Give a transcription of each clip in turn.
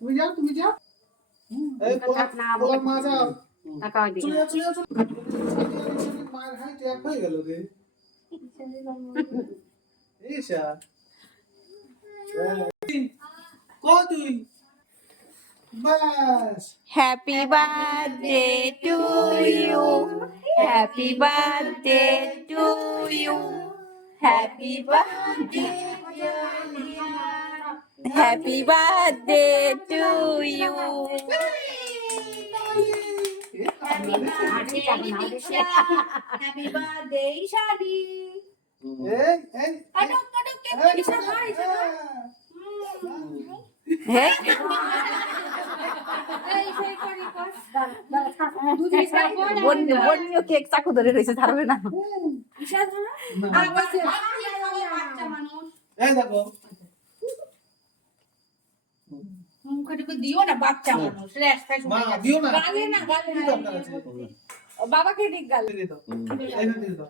তুমি যাও তুমি যাও এই পোলা মা যাও চলে যাও চলে যাও মায়ের হাইট এক হয়ে গেল রে ঈশা কো তুই বাস Happy birthday to you. Happy birthday to you. Happy birthday. Happy birthday to you. Happy birthday, Nisha. Happy birthday, Shadi. এই এই Kaduk, Nisha, hi, Hey. বন্য কেক চাকু ধরে রয়েছে ধারবে না এই দেখো দিও না বাচ্চা মানুষ মা দিও না গালে না দরকার আছে বাবাকে ঠিক গাল দিয়ে দাও এইভাবে দিয়ে দাও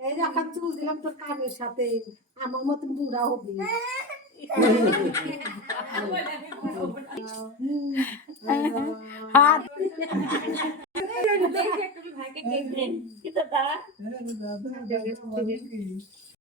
এই যে এখন চুল দিলাম তোর কানের সাথে আমার মতন বুড়া হবি হাত ভাইকে কেক দেন কি দাদা দাদা